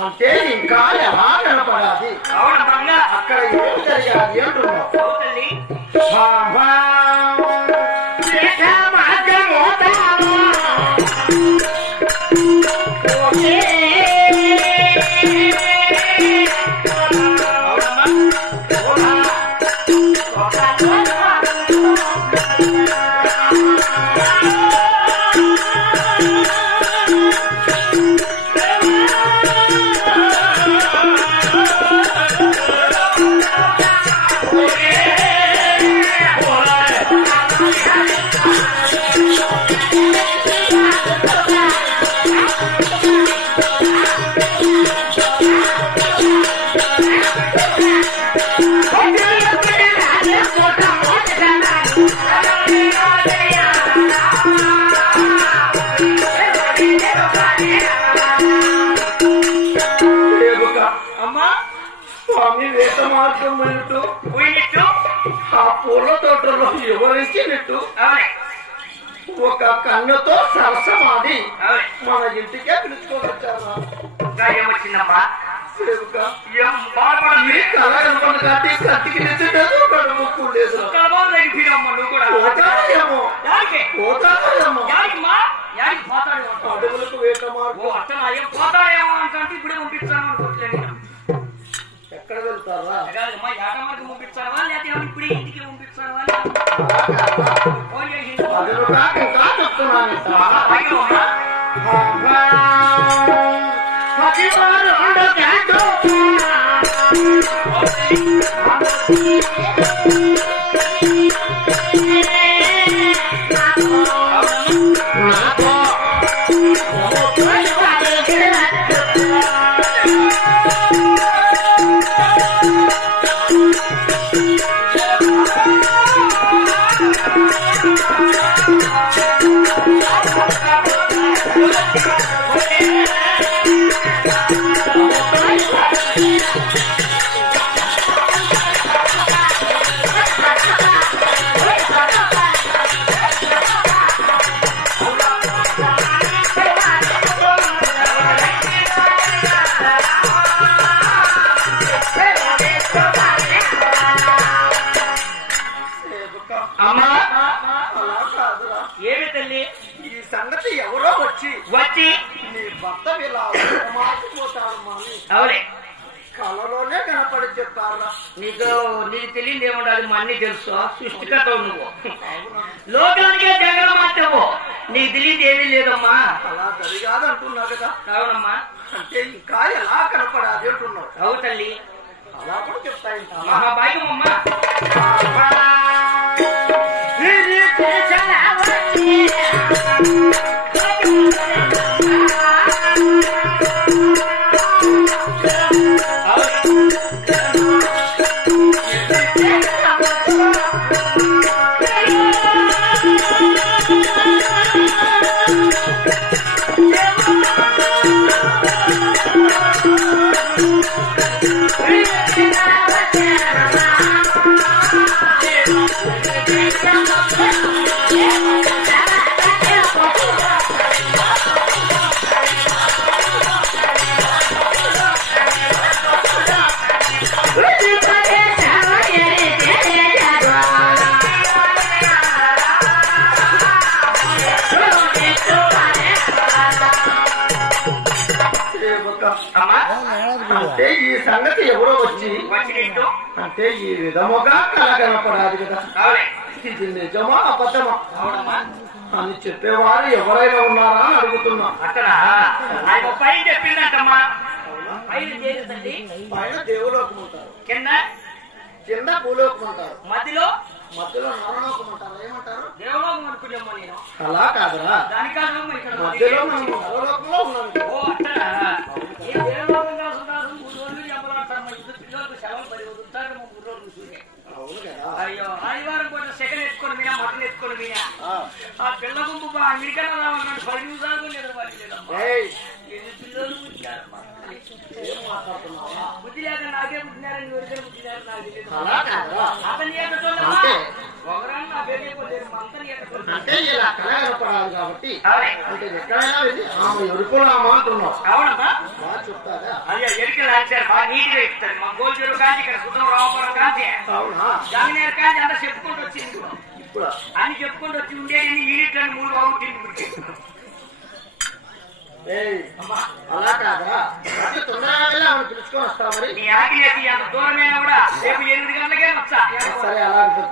అంటే ఇంకా ఎలా కనపడాలి అక్కడ ఏం జరిగాలి అంటున్నావు ఆ పూల తోటలో ఎవరిచ్చినట్టు ఒక కన్నుతో సరసమాది మన ఇంటికే పిలుచుకోవచ్చారా ఏమొచ్చిందమ్మా కళ కనపడి కట్టి కట్టికి నిద్రలేదు కడుపు లేదు పోతాయేమో అడుగులకు వేట మార్పు ఇప్పుడే పంపిస్తాను అనుకోవట్లేదు ఎక్కడ వెళ్తారా పంపిస్తావా లేదా ఇప్పుడే ఇంటికి పంపిస్తావా ఇంకా చెప్తున్నాను ఏమి తల్లి ఈ సంగతి ఎవరో వచ్చి నీ భర్త మార్చిపోతాడమ్మా అవునే కళలోనే కనపడి చెప్పారా నీకు తెలియదు ఏముండాలి మా అన్ని తెలుసు సృష్టికర్త నువ్వు లోకానికే జగన్ మాత్రము నీకు తెలియదు ఏమీ లేదమ్మా అలా జరిగాదు అంటున్నావు కదా అవునమ్మా అంటే ఇంకా ఎలా కనపడాలి అంటున్నావు అవు తల్లి అలా కూడా చెప్తాయి మహాభాగ్యమమ్మా అంటే ఈ సంగతి ఎవరో వచ్చి వచ్చినట్టు అంటే ఈ విధముగా కళ కనపడాలి కదా. అవునే ఇది నిజమా అబద్ధమా అవునమ్మా అని చెప్పేవారు ఎవరైనా ఉన్నారా అని అడుగుతున్నా. అక్కడ ఆయన పైన చెప్పిందంటమ్మా. పైన చేసిందండి, పైన దేవులోకం ఉంటారు, కింద కింద భూలోకం ఉంటారు, మధ్యలో మధ్యలో నరలోకం ఉంటారు. ఏమంటారు? దేవలోకం అనుకున్నామో నేను. అలా కాదురా, దానికాదమ్మా ఇక్కడ మధ్యలో మనం నరలోకంలో ఉన్నాం. ఓ అట్టడా ఏ దేవలోకం కాదు కాదు 3 రోజులు చెప్పలాడతారు. ఇది పిల్లలకు సెలవులు పడి వదులుతారు 3 రోజులు చూసే. అవును కదా. అయ్యో ఆదివారం కూడా సెకండ్ ఎత్తుకొని మీనా మటన్ ఎత్తుకొని మీనా ఆ పిల్ల గుంపు అమెరికాలో రావాలన్నాడు. 10 నిమిషాలు నిలబడలేదమ్మా. ఏయ్, ఎన్ని పిల్లలు పుట్టారమ్మా. ఏం మాట్లాడుతున్నావా? బుద్ధి లేక నాకే పుట్టినారని ఎవరికైనా పుట్టినారు నాకు తెలియదు. అలా కాదురా, అతని ఏకటోళ్ళ అంటే ఒకరాన్ని నా పేరు పోలేదు. అంతని ఏకటోళ్ళ అంటే ఇలా కళ కనపడాలి కాబట్టి అంటే ఎక్కడైనా వెళ్ళి ఆమె ఎరుకులామా అంటున్నావు. అవునమ్మా. బాగా చెప్తారా? అదే ఎరికలు రాశారు బాగా నీట్గా ఇస్తారు. మా గోల్చెరు కాంచి ఇక్కడ సుతం రామపురం కాంచి అవునా? జామినేరు కాంచి అంతా చెప్పుకుంటూ వచ్చింది ఇప్పుడు. ఇప్పుడు అని చెప్పుకుంటూ వచ్చి ఉండేది యూనిట్లను 3 బాగుంటుంది. ఏయ్, అలా కాదా, అది తొందరగా వెళ్ళి ఆమెను పిలుచుకొని వస్తావు మరి. నీ ఆగిలేసి అంత దూరమైనా కూడా రేపు 8 గంటలకే వచ్చా. సరే అలాగే